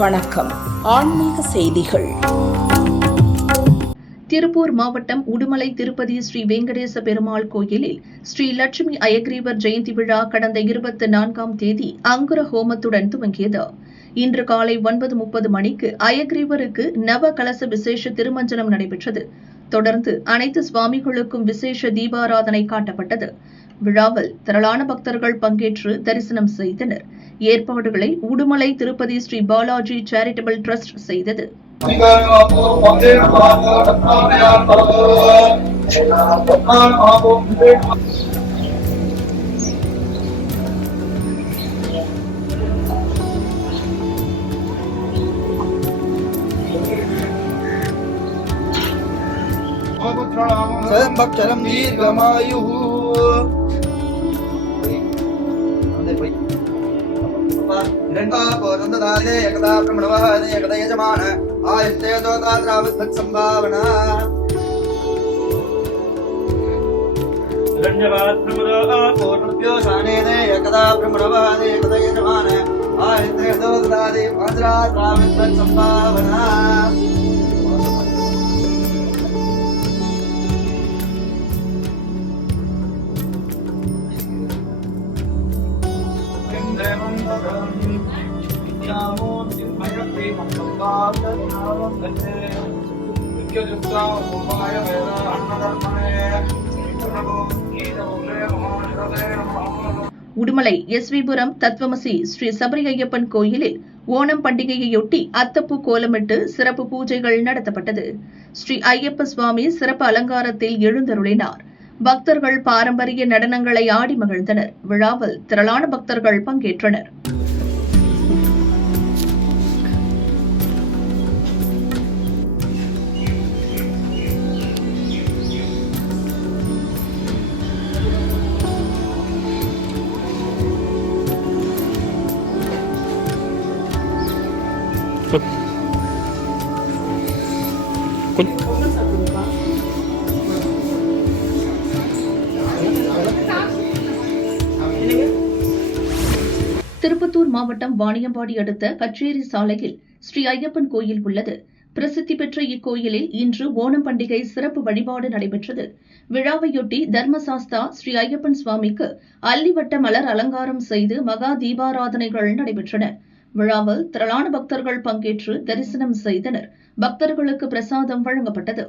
வணக்கம். ஆன்மீக செய்திகள். திருப்பூர் மாவட்டம் உடுமலை திருப்பதி ஸ்ரீ வெங்கடேச பெருமாள் கோயிலில் ஸ்ரீ லட்சுமி அயக்ரீவர் ஜெயந்தி விழா கடந்த 24ஆம் தேதி அங்குர ஹோமத்துடன் துவங்கியது. இன்று காலை 9:30 மணிக்கு அயக்ரீவருக்கு நவ கலச விசேஷ திருமஞ்சனம் நடைபெற்றது. தொடர்ந்து அனைத்து சுவாமிகளுக்கும் விசேஷ தீபாராதனை காட்டப்பட்டது. விழாவில் திரளான பக்தர்கள் பங்கேற்று தரிசனம் செய்தனர். ஏற்பாடுகளை உடுமலை திருப்பதி ஸ்ரீ பாலாஜி சேரிட்டபிள் டிரஸ்ட் செய்தது. சம்பக்ஷரம் தீர்க்கமாயு இரண்டாபோரந்ததாதே ஏகதா பிரமணவாதே ஏகதா யஜமான ஆயத்தே தோதாத்ராவஸ்தக் சம்பாவனா இரண்டவாத்ரமதாபோர்ணப்யோ சானேதே ஏகதா பிரமணவாதே ஏகதா யஜமான ஆயத்தே தோதாதே பாத்ராத்ராவஸ்தக் சம்பாவனா உடுமலை எஸ்விபுரம் தத்வமசி ஸ்ரீ சபரி ஐயப்பன் கோயிலில் ஓணம் பண்டிகையையொட்டி அத்தப்பூ கோலமிட்டு சிறப்பு பூஜைகள் நடத்தப்பட்டது. ஸ்ரீ ஐயப்ப சுவாமி சிறப்பு அலங்காரத்தில் எழுந்தருளினார். பக்தர்கள் பாரம்பரிய நடனங்களை ஆடி மகிழ்ந்தனர். விழாவில் திரளான பக்தர்கள் பங்கேற்றனர். திருப்பத்தூர் மாவட்டம் வாணியம்பாடி அடுத்த கச்சேரி சாலையில் ஸ்ரீ ஐயப்பன் கோயில் உள்ளது. பிரசித்தி பெற்ற இக்கோயிலில் இன்று ஓணம் பண்டிகை சிறப்பு வழிபாடு நடைபெற்றது. விழாவையொட்டி தர்மசாஸ்தா ஸ்ரீ ஐயப்பன் சுவாமிக்கு அல்லிவட்ட மலர் அலங்காரம் செய்து மகா தீபாராதனைகள் நடைபெற்றன. விழாவில் திரளான பக்தர்கள் பங்கேற்று தரிசனம் செய்தனர். பக்தர்களுக்கு பிரசாதம் வழங்கப்பட்டது.